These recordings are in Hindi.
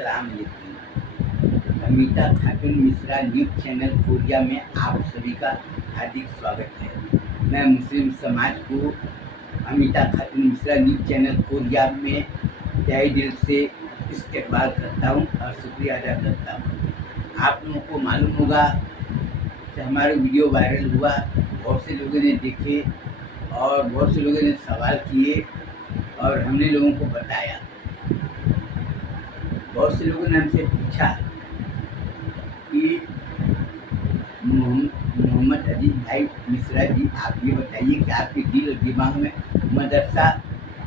अस्सलाम वालेकुम। अमिता खातून मिश्रा न्यूज़ चैनल कोरिया में आप सभी का हार्दिक स्वागत है। मैं मुस्लिम समाज को अमिता खातून मिश्रा न्यूज़ चैनल कोरिया में तहे दिल से इस्तकबाल करता हूँ और शुक्रिया अदा करता हूँ। आप लोगों को मालूम होगा कि हमारा वीडियो वायरल हुआ, बहुत से लोगों ने देखे और बहुत से लोगों ने सवाल किए और हमने लोगों को बताया। बहुत से लोगों ने हमसे पूछा कि मोहम्मद अजीज भाई मिश्रा जी, आप ये बताइए कि आपके दिल और दिमाग में मदरसा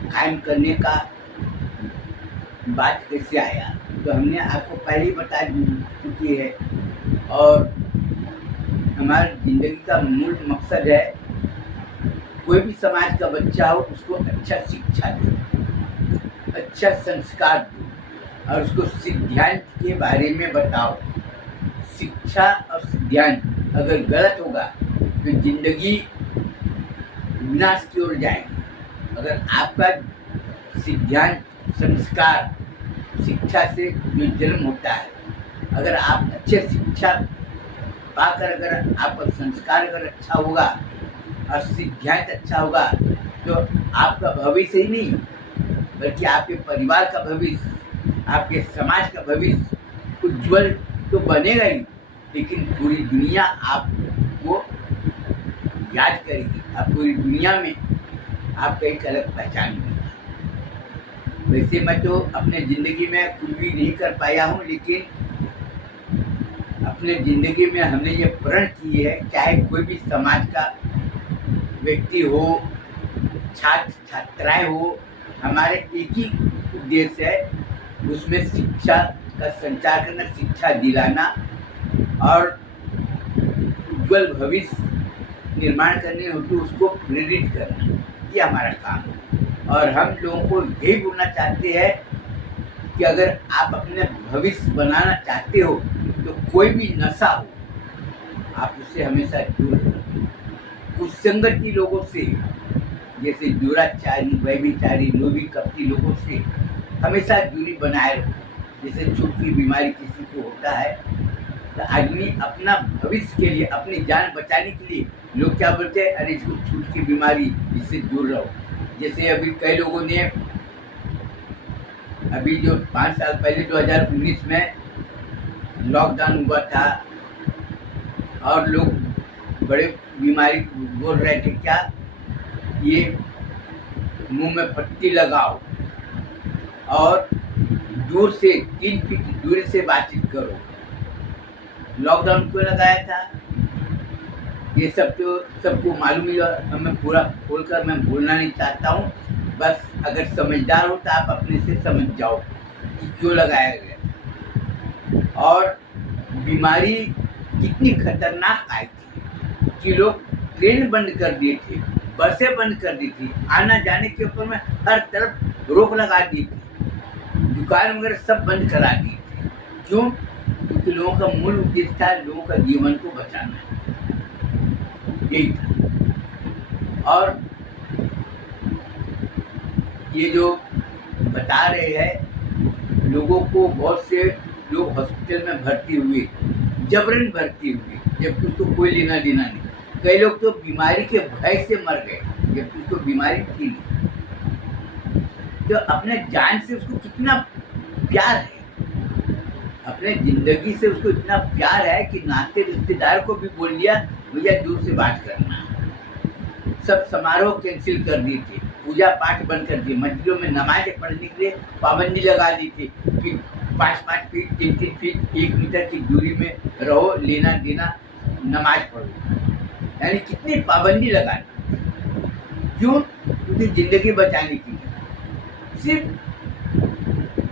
कायम करने का बात कैसे आया। तो हमने आपको पहले ही बता चुकी है और हमारी ज़िंदगी का मूल मकसद है कोई भी समाज का बच्चा हो उसको अच्छा शिक्षा दो, अच्छा संस्कार दो और उसको सिद्धांत के बारे में बताओ। शिक्षा और सिद्धांत अगर गलत होगा तो जिंदगी विनाश की ओर जाएगी। अगर आपका सिद्धांत संस्कार शिक्षा से जो जन्म होता है, अगर आप अच्छे शिक्षा पाकर अगर आपका संस्कार अगर अच्छा होगा और सिद्धांत अच्छा होगा तो आपका भविष्य ही नहीं बल्कि आपके परिवार का भविष्य, आपके समाज का भविष्य उज्जवल तो बनेगा ही, लेकिन पूरी दुनिया आपको याद करेगी। आप पूरी दुनिया में आपका एक अलग पहचान मिलेगा। वैसे मैं तो अपने ज़िंदगी में कुछ भी नहीं कर पाया हूँ, लेकिन अपने ज़िंदगी में हमने ये प्रण की है, चाहे कोई भी समाज का व्यक्ति हो, छात्र छात्राएं हो, हमारे एक ही उद्देश्य है, उसमें शिक्षा का संचार करना, शिक्षा दिलाना और उज्जवल भविष्य निर्माण करने हेतु उसको प्रेरित करना, ये हमारा काम है। और हम लोगों को यही बोलना चाहते हैं कि अगर आप अपने भविष्य बनाना चाहते हो तो कोई भी नशा हो आप उससे हमेशा दूर रहो। कुसंगति लोगों से, जैसे दुराचारी, व्यभिचारी, लोभी, कपटी लोगों से हमेशा दूरी बनाए रहो। जैसे छूत की बीमारी किसी को होता है तो आदमी अपना भविष्य के लिए, अपनी जान बचाने के लिए लोग क्या बोलते हैं, अरे इसको छूत की बीमारी, इससे दूर रहो। जैसे अभी कई लोगों ने अभी जो 5 साल पहले 2019 में लॉकडाउन हुआ था और लोग बड़े बीमारी बोल रहे थे, क्या ये मुंह में पट्टी लगाओ और दूर से 3 फीट दूरी से बातचीत करो। लॉकडाउन क्यों लगाया था ये सब तो सबको मालूम ही है, हमें पूरा खोलकर मैं बोलना नहीं चाहता हूँ। बस अगर समझदार हो तो आप अपने से समझ जाओ कि क्यों लगाया गया और बीमारी कितनी खतरनाक आई थी कि लोग ट्रेन बंद कर दिए थे, बसें बंद कर दी थी, आना जाने के ऊपर में हर तरफ रोक लगा दी थी, दुकान वगैरह सब बंद करा दी थी। क्यों? क्योंकि लोगों का मूल उद्देश्य था लोगों का जीवन को बचाना, यही था। और ये जो बता रहे हैं लोगों को, बहुत से लोग हॉस्पिटल में भर्ती हुए, जबरन भर्ती हुए, जबकि उसको कोई लेना देना नहीं। कई लोग तो बीमारी के भय से मर गए जबकि उसको बीमारी थी नहीं। तो अपने जान से उसको कितना प्यार है, अपने जिंदगी से उसको इतना प्यार है कि नाते रिश्तेदार को भी बोल दिया भैया दूर से बात करना। सब समारोह कैंसिल कर दिए थे, पूजा पाठ बंद कर दिए, मस्जिदों में नमाज पढ़ने के लिए पाबंदी लगा दी थी कि 5-5 फीट, 3-3 फीट, 1 मीटर की दूरी में रहो, लेना देना नमाज पढ़ो। यानी कितनी पाबंदी लगानी, क्यों? क्योंकि जिंदगी बचाने की। सिर्फ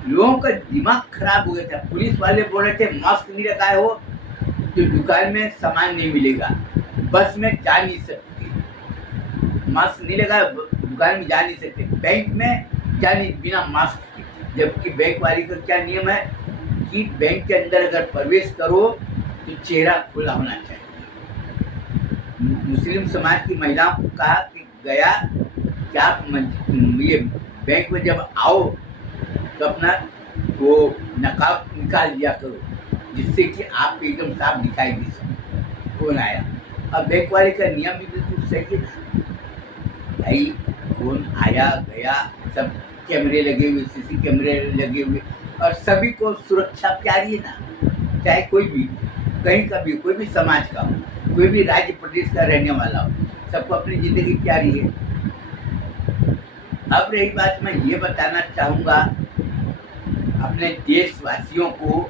लोगों का दिमाग खराब हो गया था। पुलिस वाले बोल रहे थे मास्क नहीं लगाए हो तो दुकान में सामान नहीं मिलेगा, बस में जा नहीं सकते, मास्क नहीं लगाए दुकान में जा नहीं सकते, बैंक में जा नहीं बिना मास्क के। जबकि बैंक वाले का क्या नियम है कि बैंक के अंदर अगर प्रवेश करो तो चेहरा खुला होना चाहिए। मुस्लिम समाज की महिलाओं को कहा कि गया कि आप ये बैंक में जब आओ तो अपना वो नकाब निकाल दिया करो, जिससे कि आप एकदम साफ दिखाई दे सके कौन आया। अब बैंक वाले का नियम भी बिल्कुल सही है ना भाई, कौन आया गया, सब कैमरे लगे हुए, सीसी कैमरे लगे हुए, और सभी को सुरक्षा प्यारी है ना, चाहे कोई भी कहीं का भी, कोई भी समाज का हो, कोई भी राज्य प्रदेश का रहने वाला हो, सबको अपनी ज़िंदगी प्यारी है। अब रही बात, मैं ये बताना चाहूँगा अपने देशवासियों को,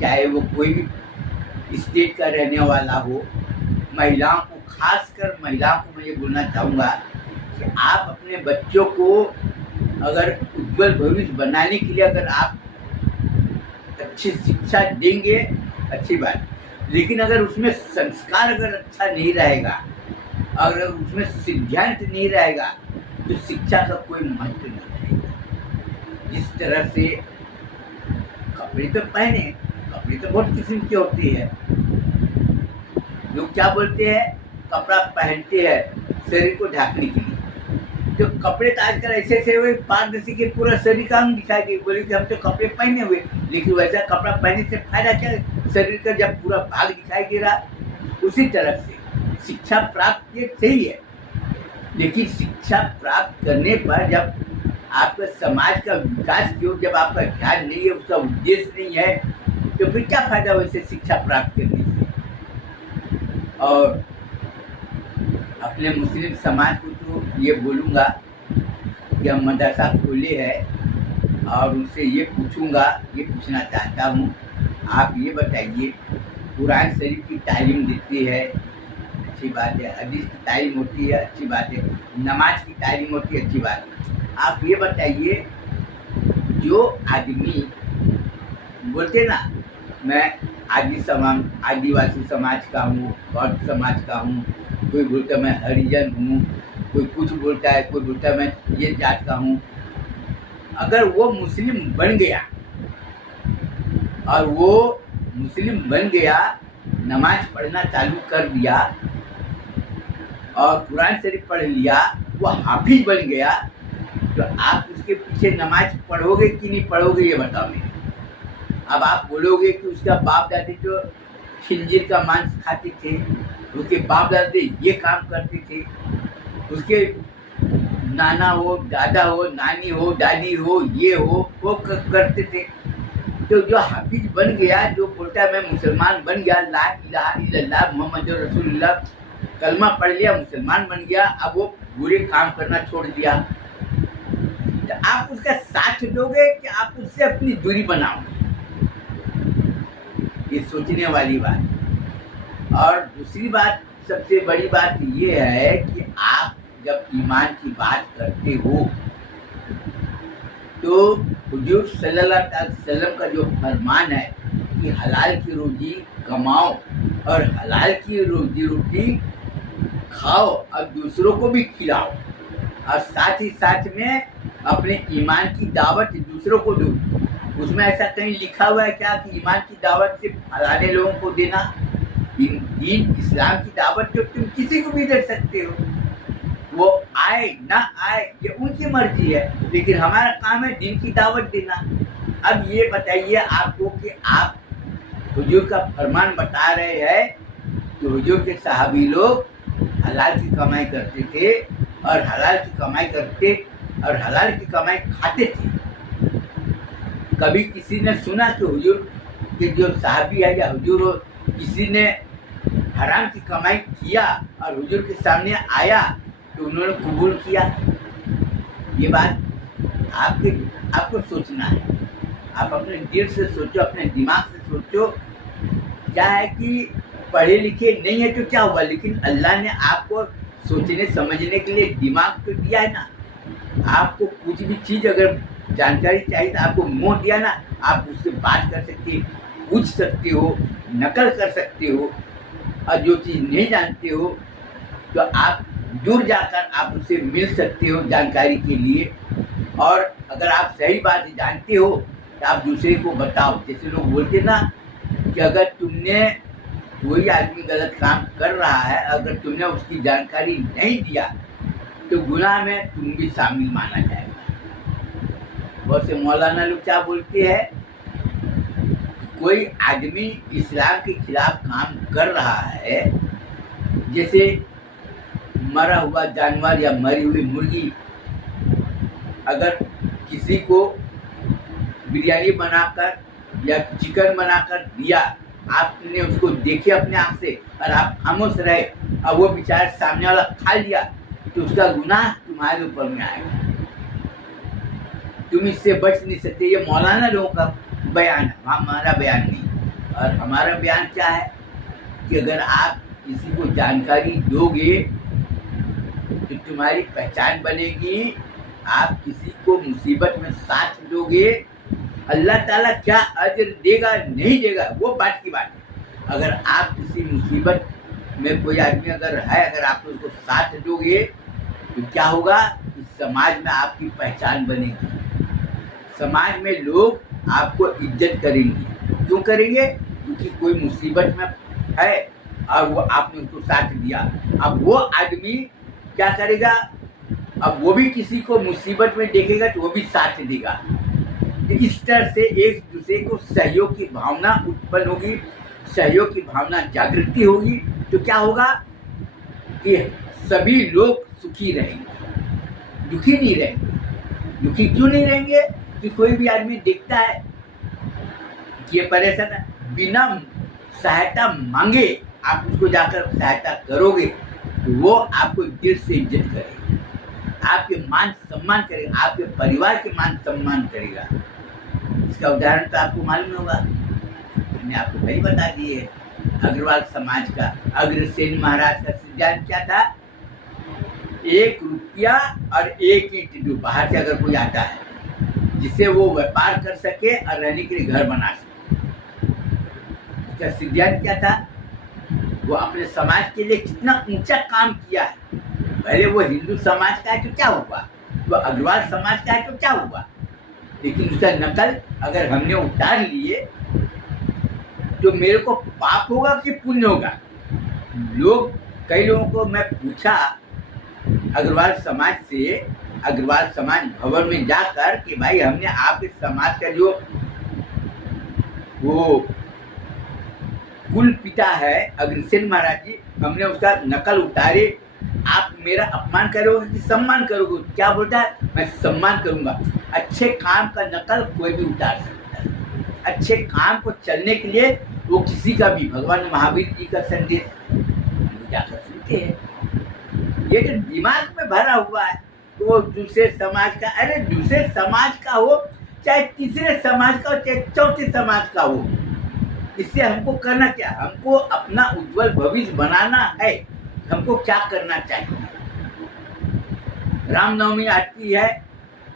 चाहे वो कोई भी स्टेट का रहने वाला हो, महिलाओं को, खासकर महिलाओं को मैं ये बोलना चाहूँगा कि आप अपने बच्चों को अगर उज्जवल भविष्य बनाने के लिए अगर आप अच्छी शिक्षा देंगे, अच्छी बात, लेकिन अगर उसमें संस्कार अगर अच्छा नहीं रहेगा, अगर उसमें सिद्धांत नहीं रहेगा, तो शिक्षा का कोई महत्व नहीं रहेगा। जिस तरह से कपड़े तो पहने, कपड़े तो बहुत किस्म के होते हैं, लोग क्या बोलते हैं, कपड़ा पहनते हैं शरीर को ढकने के लिए, जो कपड़े तो आजकल ऐसे ऐसे हुए पारदर्शी के पूरा शरीर का अंग दिखाई दे, बोले कि हम तो कपड़े पहने हुए, लेकिन वैसा कपड़ा पहनने से फायदा क्या, शरीर का जब पूरा भाग दिखाई दे रहा। उसी तरह से शिक्षा प्राप्त ये सही है, लेकिन शिक्षा प्राप्त करने पर जब आपका समाज का विकास की ओर जब आपका ध्यान नहीं है, उसका उद्देश्य नहीं है, तो फिर क्या फायदा वैसे शिक्षा प्राप्त करने से। और अपने मुस्लिम समाज को तो ये बोलूँगा कि हम मदरसा खोले हैं, और उनसे ये पूछूँगा, ये पूछना चाहता हूँ, आप ये बताइए, कुरान शरीफ की तालीम देती है, अच्छी बात है, हदीस की तालीम होती है, अच्छी बात है, नमाज की तालीम होती है, अच्छी बात है। आप ये बताइए, जो आदमी बोलते ना मैं आदिवासी समाज का हूँ, बौद्ध समाज का हूँ, कोई बोलता मैं हरिजन हूँ, कोई कुछ बोलता है, कोई बोलता मैं ये जात का हूँ, अगर वो मुस्लिम बन गया और वो मुस्लिम बन गया, नमाज पढ़ना चालू कर दिया और कुरान शरीफ पढ़ लिया, वो हाफिज बन गया, तो आप उसके पीछे नमाज पढ़ोगे कि नहीं पढ़ोगे, ये बताओ मुझे। अब आप बोलोगे कि उसका बाप दादी तो खिंजीर का मांस खाते थे, उसके बाप दादी ये काम करते थे, उसके नाना हो, दादा हो, नानी हो, दादी हो, ये हो, वो करते थे। तो जो हाफिज बन गया, जो बोलता है मैं मुसलमान बन गया, ला इलाहा इल्लल्लाह मुहम्मद रसूलुल्लाह, कलमा पढ़ लिया, मुसलमान बन गया, अब वो बुरे काम करना छोड़ दिया, तो आप उसका साथ दोगे कि आप उससे अपनी दूरी बनाओगे, ये सोचने वाली बात। और दूसरी बात, सबसे बड़ी बात ये है कि आप जब ईमान की बात करते हो, तो हुजूर सल्लल्लाहु अलैहि वसल्लम का जो फरमान है कि हलाल की रोजी कमाओ और हलाल की रोजी रोटी खाओ और दूसरों को भी खिलाओ, और साथ ही साथ में अपने ईमान की दावत दूसरों को दो। उसमें ऐसा कहीं लिखा हुआ है क्या कि ईमान की दावत सिर्फ फलाने लोगों को देना? दीन इस्लाम की दावत तो तुम किसी को भी दे सकते हो, वो आए ना आए ये उनकी मर्जी है, लेकिन हमारा काम है दीन की दावत देना। अब ये बताइए आपको कि आप हुजूर का फरमान बता रहे हैं कि हुजूर के सहाबी लोग हलाल की कमाई करते थे और हलाल की कमाई करते और हलाल की कमाई खाते थे। कभी किसी ने सुना कि हुजूर के जो सहाबी है या हुजूर किसी ने हराम की कमाई किया और हुजूर के सामने आया तो उन्होंने कबूल किया? ये बात आपको सोचना है, आप अपने दिल से सोचो, अपने दिमाग से सोचो। क्या है कि पढ़े लिखे नहीं है तो क्या हुआ, लेकिन अल्लाह ने आपको सोचने समझने के लिए दिमाग तो दिया है ना। आपको कुछ भी चीज़ अगर जानकारी चाहिए तो आपको मुंह दिया ना, आप उससे बात कर सकते, पूछ सकते हो, नकल कर सकते हो, और जो चीज़ नहीं जानते हो तो आप दूर जाकर आप उससे मिल सकते हो जानकारी के लिए। और अगर आप सही बात जानते हो तो आप दूसरे को बताओ। जैसे लोग बोलते ना कि अगर तुमने कोई आदमी गलत काम कर रहा है, अगर तुमने उसकी जानकारी नहीं दिया तो गुनाह में तुम भी शामिल माना जाएगा। बहुत से मौलाना लोग क्या बोलते हैं कोई आदमी इस्लाम के खिलाफ काम कर रहा है, जैसे मरा हुआ जानवर या मरी हुई मुर्गी अगर किसी को बिरयानी बनाकर या चिकन बनाकर दिया, आपने उसको देखे अपने आँख से और आप खामोश रहे और वो बेचारा सामने वाला खा लिया, तो उसका गुनाह तुम्हारे ऊपर में आएगा। तुम इससे बच नहीं सकते। ये मौलाना लोगों का बयान है, हमारा बयान नहीं। और हमारा बयान क्या है कि अगर आप किसी को जानकारी दोगे तो तुम्हारी पहचान बनेगी। आप किसी को मुसीबत में साथ दोगे, अल्लाह ताला क्या अजर देगा नहीं देगा वो बात की बात है। अगर आप किसी मुसीबत में कोई आदमी अगर है, अगर आप उसको साथ दोगे तो क्या होगा, इस समाज में आपकी पहचान बनेगी। समाज में लोग आपको इज्जत करेंगे। क्यों करेंगे? क्योंकि कोई मुसीबत में है और वो आपने उसको साथ दिया। अब वो आदमी क्या करेगा, अब वो भी किसी को मुसीबत में देखेगा तो वो भी साथ देगा। तो इस तरह से एक दूसरे को सहयोग की भावना उत्पन्न होगी, सहयोग की भावना जागृति होगी, तो क्या होगा कि सभी लोग सुखी रहेंगे, दुखी नहीं रहेंगे। दुखी क्यों नहीं रहेंगे? कि कोई भी आदमी देखता है कि ये परेशान है, बिना सहायता मांगे आप उसको जाकर सहायता करोगे तो वो आपको दिल से इज्जत करेगा, आपके मान सम्मान करेगा, आपके परिवार के मान सम्मान करेगा। इसका उदाहरण तो आपको मालूम होगा, मैंने आपको पहले बता दिए। अग्रवाल समाज का अग्रसेन महाराज का सिद्धांत क्या था? 1 रुपया और 1 ईंट जो बाहर से अगर कोई आता है जिससे वो व्यापार कर सके और रहने के लिए घर बना सके। इसका सिद्धांत क्या था? वो अपने समाज के लिए कितना ऊंचा काम किया है। पहले वो हिंदू समाज का है तो क्या हुआ, वो अग्रवाल समाज का है तो क्या हुआ, लेकिन उसका नकल अगर हमने उतार लिए तो मेरे को पाप होगा कि पुण्य होगा? कई लोगों को मैं पूछा अग्रवाल समाज से, अग्रवाल समाज भवन में जाकर कि भाई हमने आपके समाज का जो वो कुल पिता है अग्रसेन महाराज जी, हमने उसका नकल उतारे, आप मेरा अपमान करोगे कि सम्मान करोगे? क्या बोलता है, मैं सम्मान करूंगा। अच्छे काम का नकल कोई भी उतार सकता है। अच्छे काम को चलने के लिए वो किसी का भी, भगवान महावीर जी का संदेश जाकर सुनते हैं। ये तो दिमाग में भरा हुआ है तो वो दूसरे समाज का, अरे दूसरे समाज का हो चाहे तीसरे समाज का हो चाहे चौथे समाज का हो, इससे हमको करना क्या? हमको अपना उज्जवल भविष्य बनाना है। हमको क्या करना चाहिए? रामनवमी आती है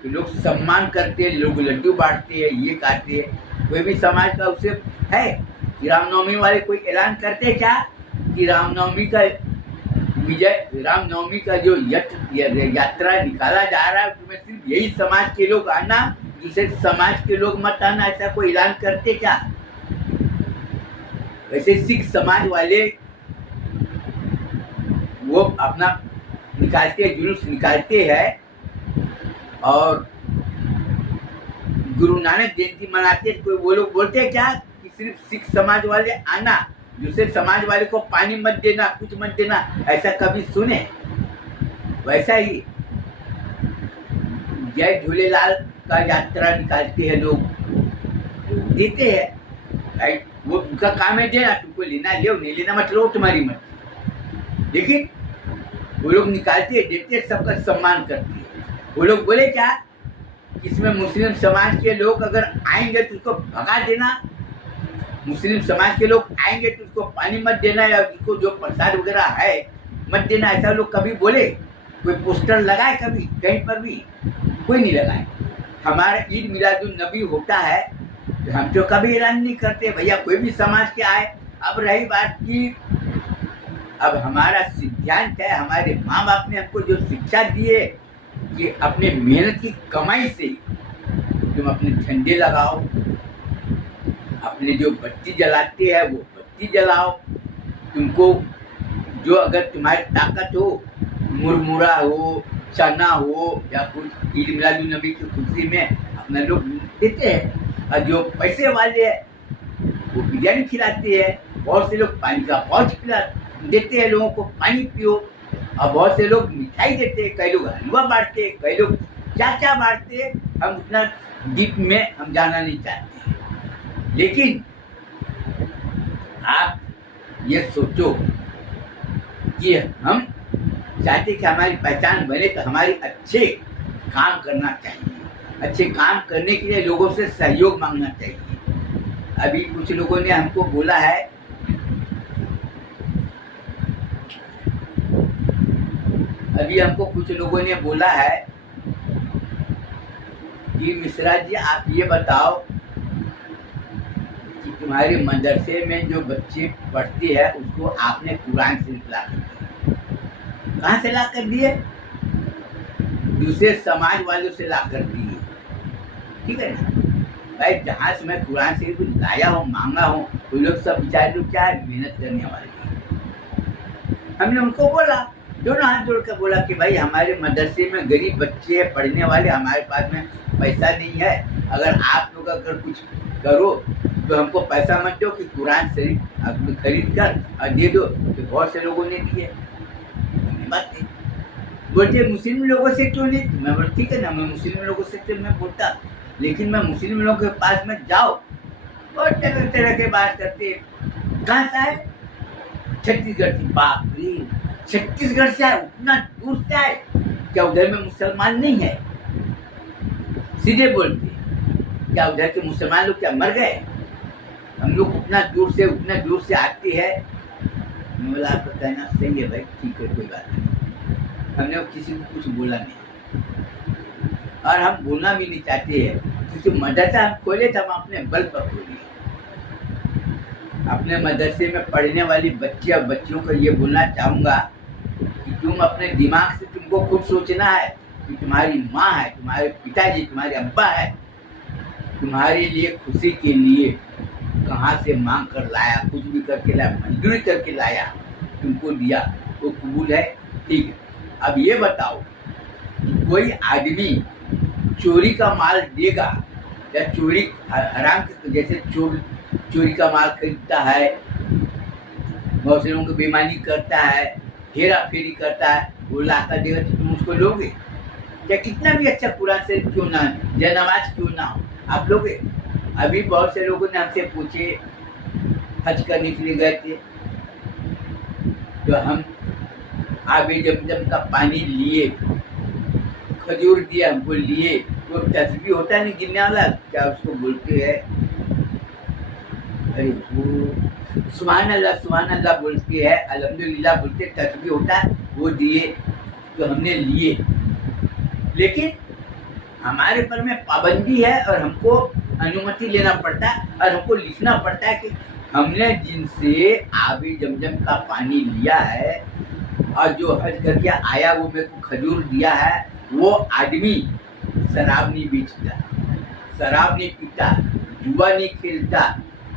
तो लोग सम्मान करते हैं, लोग लड्डू बांटते हैं, ये खाते हैं। कोई भी समाज का उसे है कि रामनवमी वाले कोई ऐलान करते क्या कि रामनवमी का विजय, रामनवमी का जो यात्रा निकाला जा रहा है उसमें सिर्फ यही समाज के लोग आना, दूसरे समाज के लोग मत आना, ऐसा कोई ऐलान करते क्या? वैसे सिख समाज वाले वो अपना निकालते, जुलूस निकालते हैं और गुरु नानक जयंती मनाते हैं। कोई वो लोग बोलते हैं क्या कि सिर्फ सिख समाज वाले आना, दूसरे समाज वाले को पानी मत देना, कुछ मत देना, ऐसा कभी सुने? वैसा ही जय झूलेलाल का यात्रा निकालते हैं लोग, देते हैं, वो उनका काम है देना, तुमको लेना ले, नहीं लेना मत लो, तुम्हारी मत। लेकिन वो लोग निकालते हैं, देते हैं, सबका सम्मान करते हैं। वो लोग बोले क्या, इसमें मुस्लिम समाज के लोग अगर आएंगे तो उसको भगा देना, मुस्लिम समाज के लोग आएंगे तो उसको पानी मत देना या उसको जो प्रसाद वगैरह है मत देना, ऐसा लोग कभी बोले? कोई पोस्टर लगाए कभी कहीं पर भी? कोई नहीं लगाए। हमारा ईद मिलादुन नबी होता है तो हम तो कभी ऐलान नहीं करते भैया कोई भी समाज के आए। अब रही बात की, अब हमारा सिद्धांत है, हमारे माँ बाप ने हमको जो शिक्षा दी है कि अपने मेहनत की कमाई से तुम अपने झंडे लगाओ, अपने जो बत्ती जलाते हैं वो बत्ती जलाओ, तुमको जो अगर तुम्हारी ताकत हो, मुरमुरा हो, चना हो या कुछ ईद मिलादुन नबी की खुशी में अपना लोग देते हैं। और जो पैसे वाले हैं वो बिरयानी खिलाते हैं, बहुत से लोग पानी का पाउच पिला देते हैं लोगों को, पानी पियो, और बहुत से लोग मिठाई देते हैं, कई लोग हलवा बांटते हैं, कई लोग क्या क्या बांटते हैं, हम उतना डीप में हम जाना नहीं चाहते हैं। लेकिन आप ये सोचो कि हम चाहते कि हमारी पहचान बने तो हमारी अच्छे काम करना चाहिए, अच्छे काम करने के लिए लोगों से सहयोग मांगना चाहिए। अभी कुछ लोगों ने हमको बोला है कि मिश्रा जी आप ये बताओ कि तुम्हारे मदरसे में जो बच्चे पढ़ते हैं उसको आपने कुरान शरीफ ला कर दिया, कहाँ से ला कर दिए? दूसरे समाज वालों से ला कर दिए, ठीक है ना भाई। जहाँ से मैं कुरान शरीफ लाया हूँ, मांगा हूँ, वो लोग सब बेचारे लोग क्या है, मेहनत करने वाले। हमने उनको बोला, दोनों हाथ जोड़ कर बोला कि भाई हमारे मदरसे में गरीब बच्चे हैं पढ़ने वाले, हमारे पास में पैसा नहीं है, अगर आप लोग अगर कुछ करो तो हमको पैसा मत दो कि कुरान शरीफ खरीद कर और दे दो। तो बहुत से लोगों ने दिए, बात नहीं बोलते मुस्लिम लोगों से क्यों नहीं? मैं बोला ठीक है ना, मैं मुस्लिम लोगों से तो मैं बोलता, लेकिन मैं मुस्लिम लोगों के पास में जाओ और तरह तरह के बात करते। कहाँ से आए? छत्तीसगढ़ की। बाप रे, छत्तीसगढ़ से आए, उतना दूर से आए, क्या उधर में मुसलमान नहीं है? सीधे बोलते, क्या उधर के मुसलमान लोग क्या मर गए? हम लोग उतना दूर से आते हैं। मैं बोला आपका कहना सही है भाई, ठीक है कोई बात नहीं। हमने किसी को कुछ बोला नहीं और हम बोलना भी नहीं चाहते हैं, क्योंकि मदरसा हम खोले थे, हम अपने बल पर खोले। अपने मदरसे में पढ़ने वाली बच्ची और बच्चियों को ये बोलना चाहूँगा कि तुम अपने दिमाग से तुमको खुद सोचना है कि तुम्हारी माँ है, तुम्हारे पिताजी, तुम्हारे अब्बा है, तुम्हारे लिए खुशी के लिए कहाँ से मांग कर लाया, कुछ भी करके लाया, मंजूरी करके लाया, तुमको दिया, वो कबूल है, ठीक है। अब ये बताओ कि कोई आदमी चोरी का माल देगा या चोरी हराम के, जैसे चोरी का माल खरीदता है, बहुत से लोगों को बेईमानी करता है, हेरा फेरी करता है, वो लाकर देगा तो तुम उसको लोगे क्या? कितना भी अच्छा कुरान से क्यों ना, जयनमाज क्यों ना हो, आप लोगे? अभी बहुत से लोगों ने हमसे पूछे, हज करने के लिए गए थे तो हम आबे जमजम का पानी लिए, खजूर दिया हमको लिए, तो तस्बीह होता है नहीं गिनने वाला, क्या उसको बोलते हैं, अरे वो सुभान अल्लाह बोलते हैं, अल्हम्दुलिल्लाह बोलते, तस्बीह होता है, वो दिए तो हमने लिए। लेकिन हमारे पर में पाबंदी है और हमको अनुमति लेना पड़ता है और हमको लिखना पड़ता है कि हमने जिनसे आबे जमजम का पानी लिया है और जो हज करके आया वो मेरे को खजूर दिया है, वो आदमी शराब नहीं बेचता, शराब नहीं पीता, जुआ नहीं खेलता,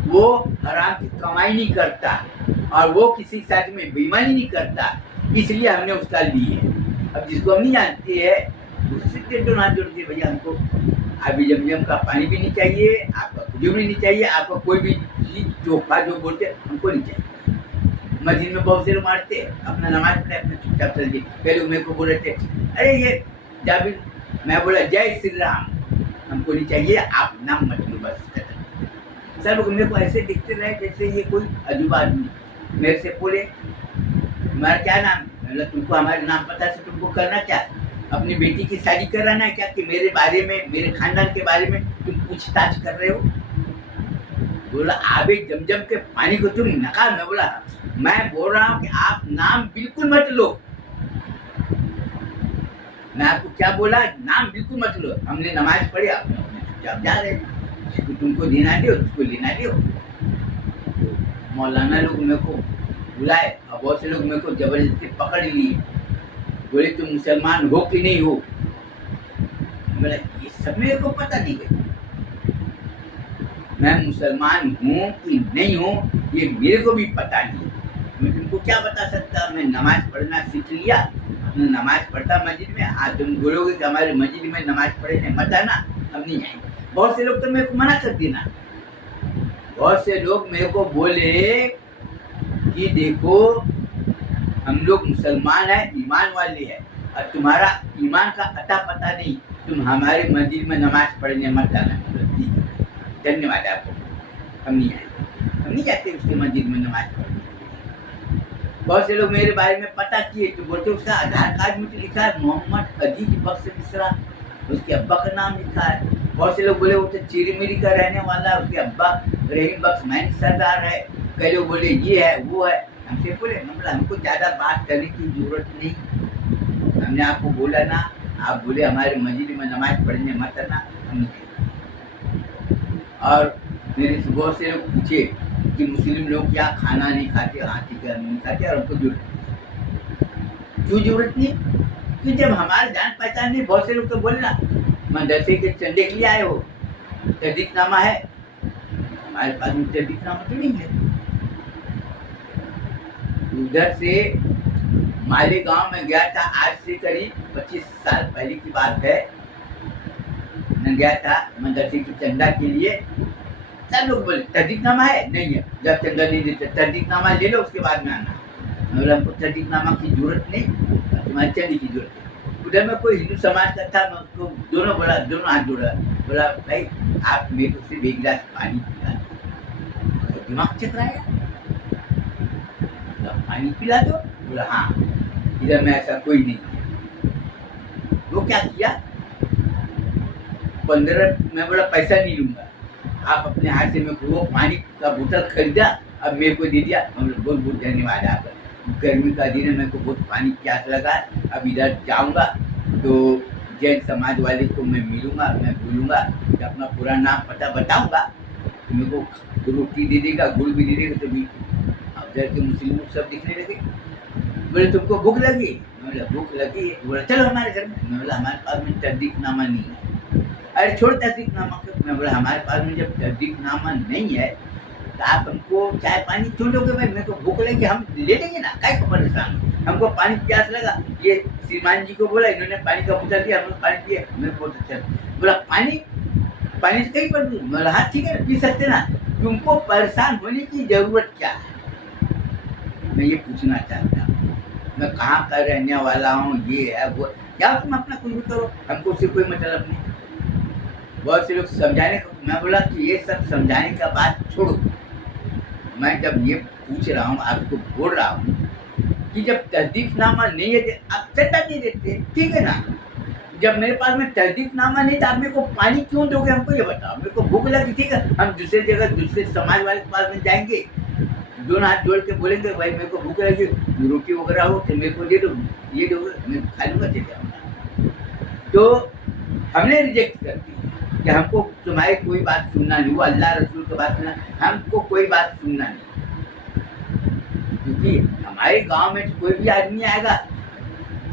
वो हराम की कमाई नहीं करता और वो किसी के साथ में बेईमानी नहीं करता, इसलिए हमने उसका ली है। अब जिसको हम नहीं जानते हैं उससे तो ना जोड़ते, भैया हमको अभी जमजम का पानी भी नहीं चाहिए, आपका खजूर भी नहीं चाहिए, आपका कोई भी चीज चोखा जो बोलते हमको नहीं चाहिए। मस्जिद में बहुत से लोग मारते, अपना नमाज पढ़े, अपना चुपचाप चल गए। कई लोग मेरे को बोल रहे थे, अरे ये जाबिर, मैं बोला जय श्री राम, हमको नहीं चाहिए, आप नाम मत लो बस। सर लोग मेरे को ऐसे दिखते रहे जैसे ये कोई अजूबा आदमी। मेरे से बोले तुम्हारा क्या नाम है? मतलब तुमको हमारे नाम पता है, तुमको करना क्या? अपनी बेटी की शादी कराना है क्या कि मेरे बारे में, मेरे खानदान के बारे में तुम पूछताछ कर रहे हो? बोला आबे जमजम के पानी को तुम नकार। मैं बोला मैं बोल रहा हूँ कि आप नाम बिल्कुल मत लो। मैं आपको क्या बोला, नाम बिल्कुल मत लो। हमने नमाज पढ़ी, आपने चुपचाप जा रहे, जिसको तुमको देना दो, उसको लेना दो। तो मौलाना लोग मेरे को बुलाए और बहुत से लोग मेरे को जबरदस्ती पकड़ लिए, बोले तुम मुसलमान हो कि नहीं हो? बोला ये सब मेरे को पता नहीं है, मैं मुसलमान हूँ कि नहीं हूँ ये मेरे को भी पता नहीं। मैं तुमको क्या बता सकता? मैं नमाज पढ़ना सीख लिया, नमाज पढ़ता मस्जिद में। आज तुम बोलोगे कि हमारे मस्जिद में नमाज पढ़े नहीं, मत आना, हम नहीं आएंगे। बहुत से लोग तो मेरे को मना कर देना, बहुत से लोग मेरे को बोले कि देखो हम लोग मुसलमान हैं, ईमान वाले हैं, और तुम्हारा ईमान का अता पता नहीं, तुम हमारे मस्जिद में नमाज पढ़ने मत जाना। धन्यवाद आपको, हम नहीं आएंगे, हम नहीं जाते उसके मस्जिद में नमाज पढ़ने। बहुत से लोग मेरे बारे में पता किए तो बोलते उसका आधार कार्ड में तो लिखा है मोहम्मद अजीज बख्श मिश्रा, उसके अब्बा का नाम लिखा है। बहुत से लोग बोले वो तो चिरीमिरी का रहने वाला है, उसके अब्बा रहीम बख्श मैनी सरदार है। कई लोग बोले ये है वो है। हमसे बोले मतलब हमको ज़्यादा बात करने की जरूरत नहीं, हमने आपको बोला ना, आप बोले हमारे मस्जिद में नमाज पढ़ने मत करना, हम नहीं। और मेरे से बहुत से लोग पूछे कि मुस्लिम लोग क्या खाना नहीं खाते, हाथी का नहीं खाते, और हमको जरूरत क्यों जरूरत नहीं? कि जब हमारे जान पहचान नहीं। बहुत से लोग तो बोले ना मदरसे के चंदे के लिए आए हो, तहदीकनामा है, हमारे पास में तहदीकनामा तो नहीं है। उधर से मालेगांव में गया था, आज से करीब 25 साल पहले की बात है। मैं गया था मदरसे की चंदा के लिए, सब लोग बोले तहदीकनामा है, नहीं है, जब चंदा नहीं देते तहदीकनामा ले लो उसके बाद में आना। मतलब हमको तहदीकनामा की जरूरत नहीं, तुम्हारे चंदे की जरूरत है। उधर में कोई हिंदू समाज का था, मैं उसको दोनों बोला, दोनों हाथ जोड़ा, बोला भाई आप मेरे को सिर्फ एक गिलास पानी पिला दो। दिमाग चकराया, पानी पिला दो, बोला हाँ, इधर में ऐसा कोई नहीं किया। वो क्या किया, 15 मैं बोला पैसा नहीं लूंगा, आप अपने हाथ से मेरे को वो पानी का बोतल खरीदा, अब मेरे को दे दिया, हम लोग बहुत बहुत धन्यवाद आपका। गर्मी का दिन है, मेरे को बहुत पानी प्यास लगा, अब इधर जाऊंगा तो जैन समाज वाले को मैं मिलूंगा, मैं बोलूँगा कि अपना पूरा नाम पता बताऊंगा तो मेरे को रोटी दे देगा, गुड़ भी दे देगा। तो भी उधर के मुस्लिम सब दिखने लगे, बोले तुमको भूख लगी? मैं बोला भूख लगी, बोला चलो हमारे घर में। मैं बोला हमारे पास में तहदीकनामा नहीं है। अरे छोड़ तहदीकनामा को, मैं बोला हमारे पास में जब तहदीकनामा नहीं है तो आप हमको चाय पानी क्यों दोगे? भाई मेरे को भूख लगी, हम ले लेंगे ना, काय को परेशान, हमको पानी प्यास लगा। ये श्रीमान जी को बोला, इन्होंने पानी का बोतल दिया, हम लोग पानी पिए, मेरे को बहुत अच्छा बोला पानी पानी से कहीं पर बोला हाँ ठीक है पी सकते ना, तुमको परेशान होने की जरूरत क्या है? मैं ये पूछना चाहता हूँ, मैं कहाँ का रहने वाला हूँ, ये है वो, या तुम अपना कुछ भी करो, हमको उससे कोई मतलब नहीं। बहुत से लोग समझाने को, मैं बोला कि ये सब समझाने का बात छोड़ो, मैं जब ये पूछ रहा हूँ आपको बोल रहा हूँ कि जब तहदीकनामा नहीं है आप चंदा नहीं देते, ठीक है ना, जब मेरे पास में तहदीकनामा नहीं था आप मेरे को पानी क्यों दोगे? हमको ये बताओ। मेरे को भूख लगी, ठीक है, हम दूसरे जगह दूसरे समाज वाले के पास में जाएंगे, दोनों हाथ जोड़ के बोलेंगे भाई मेरे को भूख लगी, रोटी वगैरह हो तो मेरे को दे दो, ये दोगे, मैं खा लूँगा, दे जाऊँगा। तो हमने रिजेक्ट कर दी कि हमको तुम्हारी कोई बात सुनना नहीं, वो अल्लाह रसूल की बात सुनना, हमको कोई बात सुनना नहीं। क्योंकि हमारे गांव में कोई भी आदमी आएगा,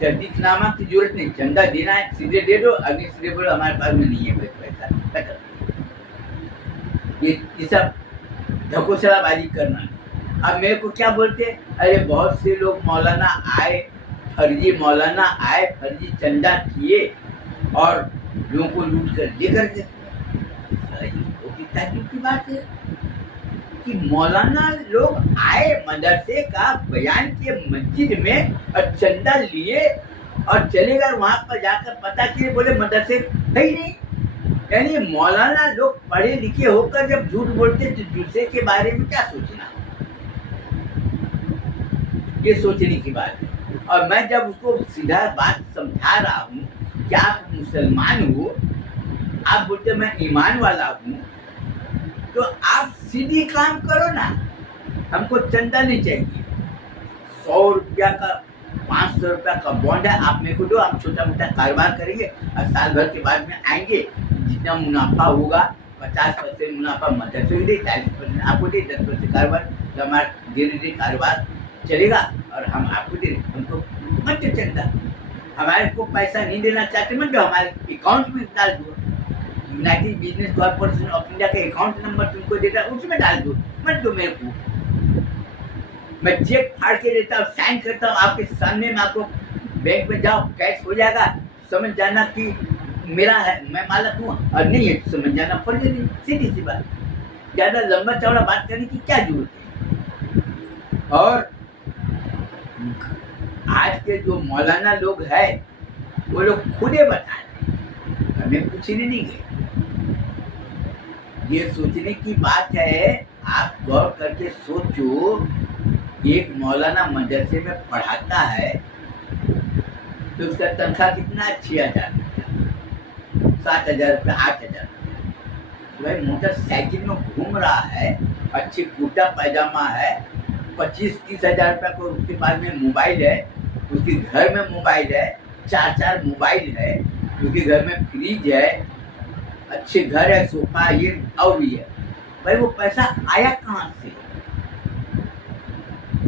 तहदीकनामा की जरूरत नहीं, चंदा देना है सीधे दे दो, अगले सीधे बोलो हमारे पास में नहीं है पैसा, खत्म। ये सब ढकोसलाबाजी करना। अब मेरे को क्या बोलते, अरे बहुत से लोग मौलाना आए, फर्जी मौलाना आए, फर्जी चंदा किए और लोगों को लूट कर लेकर गए। वो कितना ताज्जुब की बात है कि मौलाना लोग आए, मदरसे का बयान किए मस्जिद में और चंदा लिए और चले गए, वहां पर जाकर पता किए, बोले मदरसे है ही नहीं। यानी मौलाना लोग पढ़े लिखे होकर जब झूठ बोलते तो दूसरे के बारे में क्या सोचना, ये सोचने की बात है। और मैं जब उसको सीधा बात समझा रहा हूँ कि आप मुसलमान हो, आप बोलते मैं ईमान वाला हूँ, तो आप सीधी काम करो ना, हमको चंदा नहीं चाहिए। 100 रुपया का 500 रुपया का बॉन्ड है, आप मेरे को दो, हम छोटा मोटा कारोबार करेंगे और साल भर के बाद में आएंगे, जितना मुनाफा होगा 50% मुनाफा मदरसे को दे, 40% आपको दे, 10% कारोबार, तो हमारा धीरे धीरे कारोबार चलेगा और हम आपको दे, हमको मत दो चंदा। हमारे को पैसा नहीं देना चाहते मत दो, हमारे अकाउंट में डाल दो, United business corporation of India का अकाउंट नंबर तुमको देता है, उसमें डाल दो, मत दो मेरे को। मैं चेक फाड़ के देता हूँ, साइन करता हूँ आपके सामने में, आपको बैंक में जाओ कैश हो जाएगा, समझ जाना कि मेरा है, मैं मालिक हूँ, और नहीं है तो समझ जाना फर्जी नहीं, सीधी सी बात। ज़्यादा लंबा चौड़ा बात करने की क्या जरूरत है। और आज के जो मौलाना लोग हैं वो लोग खुद ही बता रहे हैं, हमें पूछने नहीं गए। ये सोचने की बात है, आप गौर करके सोचो, एक मौलाना मदरसे में पढ़ाता है तो उसका तनख्वाह कितना है? 6,000 रुपया, 7,000 रुपया, 8,000 रुपया। भाई मोटरसाइकिल में घूम रहा है, अच्छे कुर्ता पैजामा है, 25-30 हजार रुपया को, उसके पास में मोबाइल है, उसके घर में मोबाइल है, 4 मोबाइल है, उसके घर में फ्रिज है, अच्छे घर है, सोफा ये और भी है। भाई वो पैसा आया कहाँ से?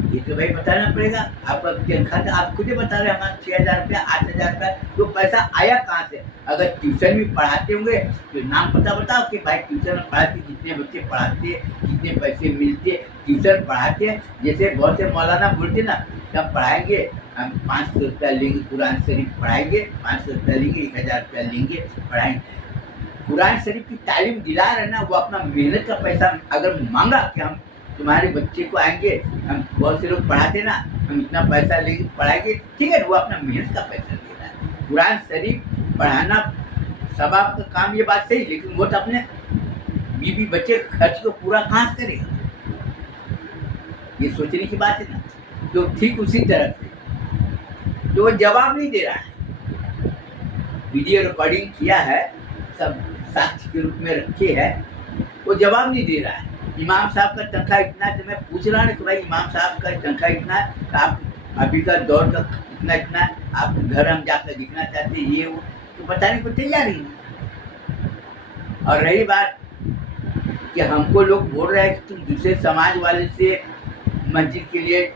ये तो भाई बताना पड़ेगा। आपका तनख्वाह तो आप खुद ही बता रहे हैं, हमारा 6,000 रुपया, 8,000 रुपया, तो पैसा आया कहाँ से? अगर ट्यूशन भी पढ़ाते होंगे तो नाम पता बताओ कि भाई ट्यूशन में पढ़ाते, कितने बच्चे पढ़ाते, कितने पैसे मिलते, ट्यूशन पढ़ाते। जैसे बहुत से मौलाना बोलते ना कि हम पढ़ाएंगे, हम 500 रुपया लेंगे, कुरान शरीफ पढ़ाएंगे, 500 रुपया लेंगे, 1,000 रुपया लेंगे, पढ़ाएंगे। कुरान शरीफ की तालीम दिला रहे ना, वो अपना मेहनत का पैसा अगर मांगा कि हम तुम्हारे बच्चे को आएंगे, हम बहुत से लोग पढ़ाते ना, हम इतना पैसा लेंगे पढ़ाएंगे, ठीक है, वो अपना मेहनत का पैसा ले रहा है। कुरान शरीफ पढ़ाना सब आपका काम, ये बात सही, लेकिन वो तो अपने बीवी बच्चे खर्च को पूरा कहाँ से करेगा? ये सोचने की बात है ना। तो ठीक उसी तरह से तो वो जवाब नहीं दे रहा है। वीडियो रिकॉर्डिंग किया है, सब साक्ष्य के रूप में रखे है, वो जवाब नहीं दे रहा है। इमाम साहब का तनख्वाह इतना है, तो मैं पूछ रहा हूँ कि भाई इमाम साहब का तनख्वाह इतना है, तो आप अभी का दौर का इतना इतना है, आप घर हम जाकर दिखना चाहते हैं, ये वो तो बताने को तैयार ही नहीं। और रही बात कि हमको लोग बोल रहे हैं कि तुम दूसरे समाज वाले से मस्जिद के लिए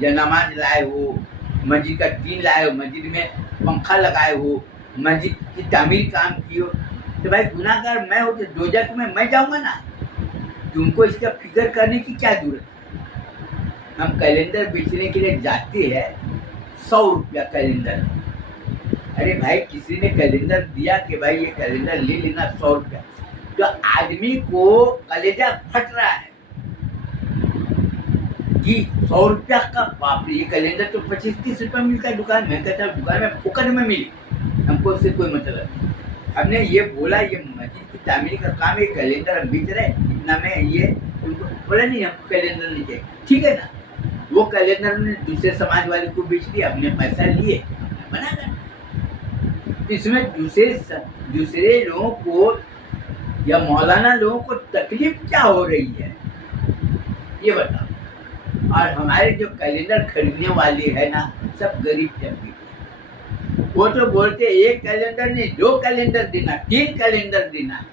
जनामाज लाए हो, मस्जिद का टीन लाए हो, मस्जिद में पंखा लगाए हो, मस्जिद की तामीर काम की हो, तो भाई गुनाहगार मैं हो तो दोजख में मैं जाऊंगा ना। तुमको इसका फिक्र करने की क्या जरूरत है? हम कैलेंडर बेचने के लिए जाते हैं, 100 रुपया कैलेंडर। अरे भाई किसी ने कैलेंडर दिया कि भाई ये कैलेंडर ले लेना 100 रुपया, तो आदमी को कलेजा फट रहा है कि 100 रुपया का, बाप रे, ये कैलेंडर तो 25-30 रुपया मिलता है दुकान में। कहता है दुकान में फुकट में मिली, हमको उससे कोई मतलब नहीं। हमने ये बोला ये मस्जिद की तामीर का काम है, कैलेंडर हम बेच रहे इतना में, ये उनको बोला नहीं हमको कैलेंडर नहीं चाहिए, ठीक है ना। वो कैलेंडर ने दूसरे समाज वाले को बेच दिया, अपने पैसा लिए बना कर। इसमें दूसरे लोगों को या मौलाना लोगों को तकलीफ क्या हो रही है ये बताओ। और हमारे जो कैलेंडर खरीदने वाले हैं ना, सब गरीब तबके, वो तो बोलते एक कैलेंडर नहीं, 2 कैलेंडर देना, 3 कैलेंडर देना,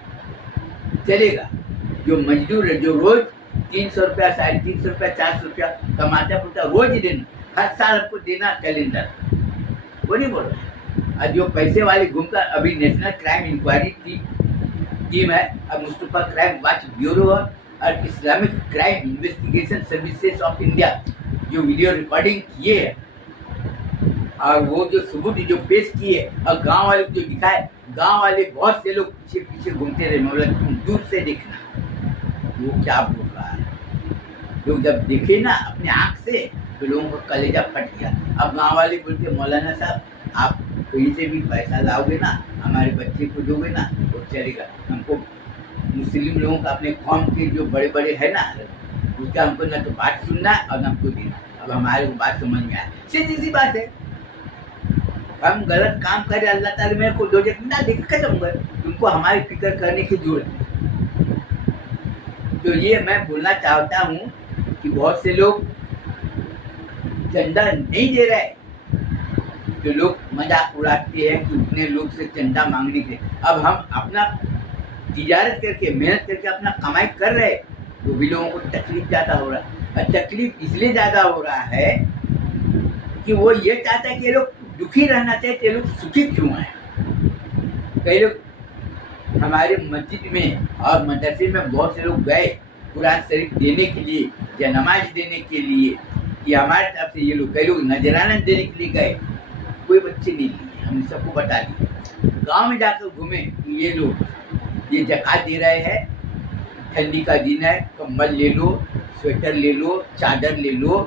चलेगा। जो मजदूर है, जो रोज 300 रुपया, 350 रुपया, 400 रुपया कमाता पड़ता, रोज देना, हर साल आपको देना कैलेंडर, वो नहीं बोल रहे। और जो पैसे वाले घूमकर, अभी नेशनल क्राइम इंक्वायरी टीम है, अब मुस्तफा क्राइम वॉच ब्यूरो और Islamic crime investigation services of India जो वीडियो रिकॉर्डिंग किए है और वो जो सबूत जो पेश किए और गांव वाले को जो दिखाए, गांव वाले बहुत से लोग पीछे पीछे घूमते रहे, मतलब तुम दूर से देखना वो क्या बोल रहा है। लोग जब देखे ना अपने आँख से तो लोगों का कलेजा फट गया। अब गांव वाले बोलते मौलाना साहब आप कहीं से भी पैसा लाओगे ना, हमारे बच्चे को दोगे ना, वो चलेगा। हमको मुस्लिम लोगों का अपने कौम के जो बड़े बड़े है ना, उसका हमको ना तो बात सुनना है और ना हमको देना। अब हमारे को बात समझ में आए, सीधी सी बात है। हम गलत काम करें, अल्लाह ताला मेरे को दोजख ना देख खत्म कर, तुमको हमारी फिक्र करने की जरूरत नहीं। तो ये मैं बोलना चाहता हूँ कि बहुत से लोग चंदा नहीं दे रहे, तो लोग मजाक उड़ाते हैं कि उतने लोग से चंदा मांगने के। अब हम अपना तिजारत करके मेहनत करके अपना कमाई कर रहे, तो भी लोगों को तकलीफ ज़्यादा हो रहा है। और तकलीफ इसलिए ज़्यादा हो रहा है कि वो ये चाहता है कि ये लोग दुखी रहना चाहिए, ये लोग सुखी क्यों हैं। कई लोग हमारे मस्जिद में और मदरसे में बहुत से लोग गए कुरान शरीफ देने के लिए या नमाज देने के लिए, कि हमारे तरफ से ये लोग, कई लोग नजराना देने के लिए गए, कोई बच्चे नहीं लिए, हमने सबको बता दिया। गांव में जाकर घूमे कि ये लोग ये ज़कात दे रहे हैं, ठंडी का दिन है, कंबल ले लो, स्वेटर ले लो, चादर ले लो,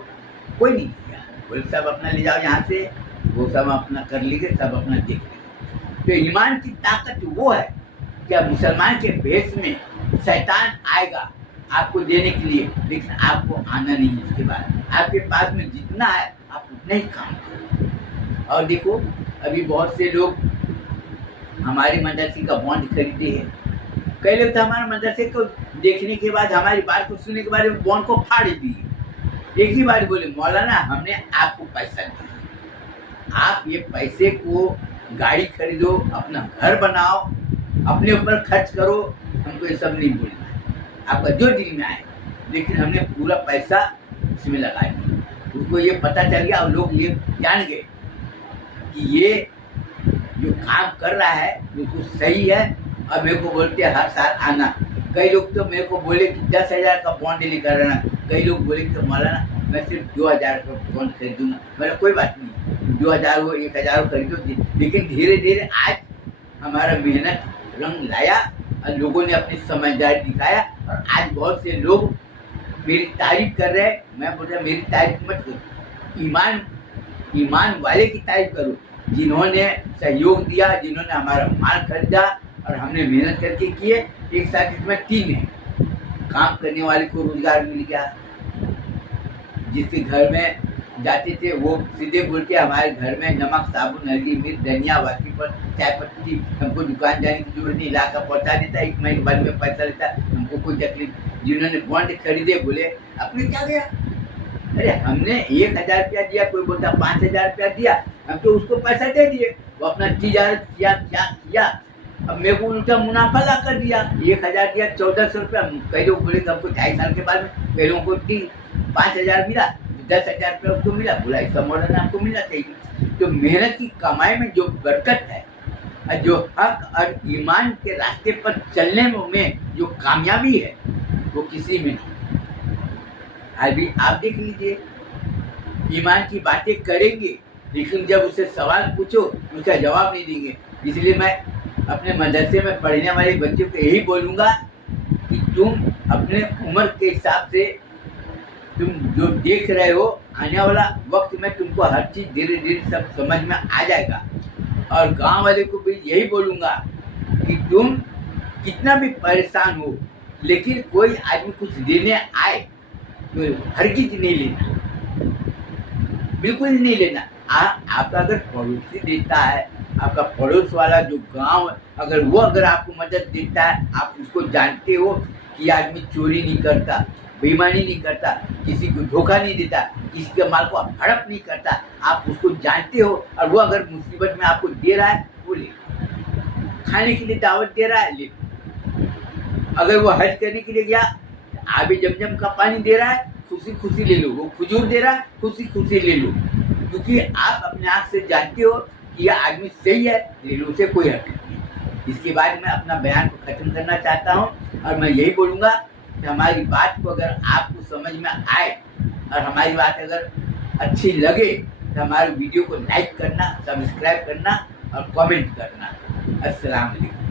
कोई नहीं दिया। बोले सब अपना ले जाओ यहाँ से, वो सब अपना कर लीजिए, सब अपना देख लीजिए। तो ईमान की ताकत वो है कि मुसलमान के भेष में शैतान आएगा आपको देने के लिए, लेकिन आपको आना नहीं है। इसके बाद आपके पास में जितना है आप उतना ही काम करो। और देखो अभी बहुत से लोग हमारे मदरसे का बॉन्ड खरीदे हैं। कई लोग तो हमारे मदरसे को देखने के बाद, हमारी बात को सुनने के बाद बॉन्ड को फाड़ दिए। एक ही बार बोले मौलाना हमने आपको पैसा दिया, आप ये पैसे को गाड़ी खरीदो, अपना घर बनाओ, अपने ऊपर खर्च करो, हमको ये सब नहीं बोलना है, आपका जो दिल में आए। लेकिन हमने पूरा पैसा इसमें लगा दिया। उसको ये पता चल गया और लोग ये जान गए कि ये जो काम कर रहा है बिल्कुल सही है। और मेरे को बोलते हर साल आना। कई लोग तो मेरे को बोले कि 10,000 का बॉन्ड लेकर आना। कई लोग बोले कि मौलाना मैं सिर्फ 2,000 का बॉन्ड खरीदूंगा। मेरा कोई बात नहीं, 2,000 हो 1,000 हो खरीदो। लेकिन धीरे धीरे आज हमारा मेहनत रंग लाया और लोगों ने अपनी समझदारी दिखाया। और आज बहुत से लोग मेरी तारीफ कर रहे हैं। मैं बोल रहा मेरी तारीफ मत करो, ईमान वाले की तारीफ करो, जिन्होंने सहयोग दिया, जिन्होंने हमारा माल खरीदा और हमने मेहनत करके किए। एक साथ इसमें 3 है। काम करने वाले को रोजगार मिल गया, जिसके घर में जाते थे वो सीधे बोलते हमारे घर में नमक, साबुन, हल्दी, मिर्च, धनिया, बाकी पर चाय पत्ती, हमको दुकान जाने की जरूरत नहीं, इलाका पहुंचा देता, 1 महीने बाद में पैसा लेता, हमको कोई तकलीफ। जिन्होंने बॉन्ड खरीदे बोले अपने क्या गया, अरे हमने 1,000 रुपया दिया, कोई बोलता 5,000 रुपया दिया, हम तो उसको पैसा दे दिए, वो अपना तिजारत किया, क्या किया। अब मेरे को उल्टा मुनाफा ला कर दिया, 1,000 दिया, 1,400 रुपया। कई लोग बोले हमको 2.5 साल के बाद में कई लोगों को 5,000 मिला, 10,000 रुपया उसको मिला। बोला इसका मॉडल आपको मिला चाहिए। तो मेहनत की कमाई में जो बरकत है, जो हक और ईमान के रास्ते पर चलने में जो कामयाबी है, वो किसी में नहीं। अभी आप देख लीजिए, ईमान की बातें करेंगे लेकिन जब उससे सवाल पूछो उसका जवाब नहीं देंगे। इसलिए मैं अपने मदरसे में पढ़ने वाले बच्चों को यही बोलूँगा कि तुम अपने उम्र के हिसाब से तुम जो देख रहे हो, आने वाला वक्त में तुमको हर चीज़ धीरे धीरे सब समझ में आ जाएगा। और गांव वाले को भी यही बोलूँगा कि तुम कितना भी परेशान हो, लेकिन कोई आदमी कुछ देने आए तो हरगिज नहीं लेना, बिल्कुल नहीं लेना। आपका अगर पड़ोसी देता है, आपका पड़ोस वाला जो गांव, अगर आपको मदद देता है, आप उसको जानते हो कि आदमी चोरी नहीं करता, बेईमानी नहीं करता, किसी को धोखा नहीं देता, किसी के माल को हड़प नहीं करता, आप उसको जानते हो, और वो अगर मुसीबत में आपको दे रहा है वो ले, खाने के लिए दावत दे रहा है ले। अगर वो हज करने के लिए गया, आबे जमजम का पानी दे रहा है, खुशी खुशी ले लो। वो खजूर दे रहा है, खुशी खुशी ले लो, क्योंकि आप अपने आप से जानते हो कि यह आदमी सही है, ले लो, उसे कोई हक नहीं। इसके बाद मैं अपना बयान को खत्म करना चाहता हूँ और मैं यही बोलूँगा कि हमारी बात को अगर आपको समझ में आए और हमारी बात अगर अच्छी लगे तो हमारे वीडियो को लाइक करना, सब्सक्राइब करना और कमेंट करना। अस्सलाम वालेकुम।